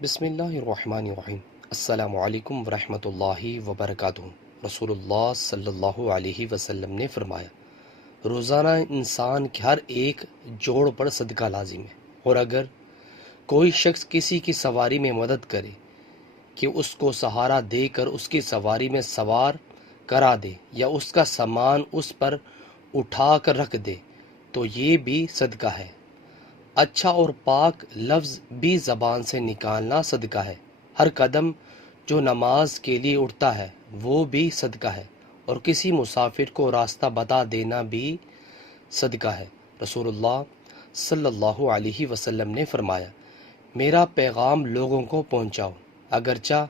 بسم اللہ الرحمن الرحیم۔ السلام علیکم ورحمۃ اللہ وبرکاتہ۔ رسول اللہ صلی اللہ علیہ وسلم نے فرمایا، روزانہ انسان کے ہر ایک جوڑ پر صدقہ لازم ہے، اور اگر کوئی شخص کسی کی سواری میں مدد کرے کہ اس کو سہارا دے کر اس کی سواری میں سوار کرا دے یا اس کا سامان اس پر اٹھا کر رکھ دے تو یہ بھی صدقہ ہے۔ اچھا اور پاک لفظ بھی زبان سے نکالنا صدقہ ہے۔ ہر قدم جو نماز کے لیے اٹھتا ہے وہ بھی صدقہ ہے، اور کسی مسافر کو راستہ بتا دینا بھی صدقہ ہے۔ رسول اللہ صلی اللہ علیہ وسلم نے فرمایا، میرا پیغام لوگوں کو پہنچاؤ، اگرچہ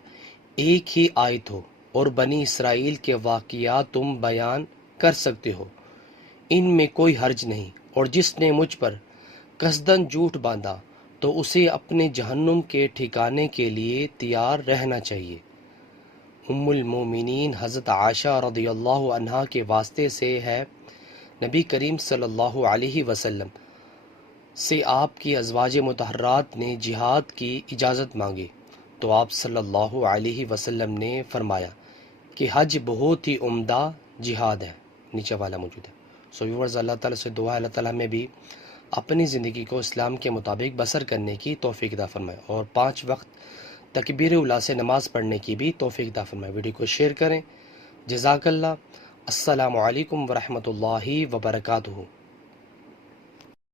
ایک ہی آیت ہو، اور بنی اسرائیل کے واقعات تم بیان کر سکتے ہو، ان میں کوئی حرج نہیں، اور جس نے مجھ پر قصداً جھوٹ باندھا تو اسے اپنے جہنم کے ٹھکانے کے لیے تیار رہنا چاہیے۔ ام المومنین حضرت عائشہ رضی اللہ عنہا کے واسطے سے ہے، نبی کریم صلی اللہ علیہ وسلم سے آپ کی ازواج مطہرات نے جہاد کی اجازت مانگی تو آپ صلی اللہ علیہ وسلم نے فرمایا کہ حج بہت ہی عمدہ جہاد ہے۔ نیچے والا موجود ہے۔ ویورز، اللہ تعالیٰ سے دعا ہے اللہ تعالیٰ میں بھی اپنی زندگی کو اسلام کے مطابق بسر کرنے کی توفیق عطا فرمائے، اور 5 وقت تکبیر اولیٰ سے نماز پڑھنے کی بھی توفیق عطا فرمائے۔ ویڈیو کو شیئر کریں۔ جزاک اللہ۔ السلام علیکم ورحمۃ اللہ وبرکاتہ۔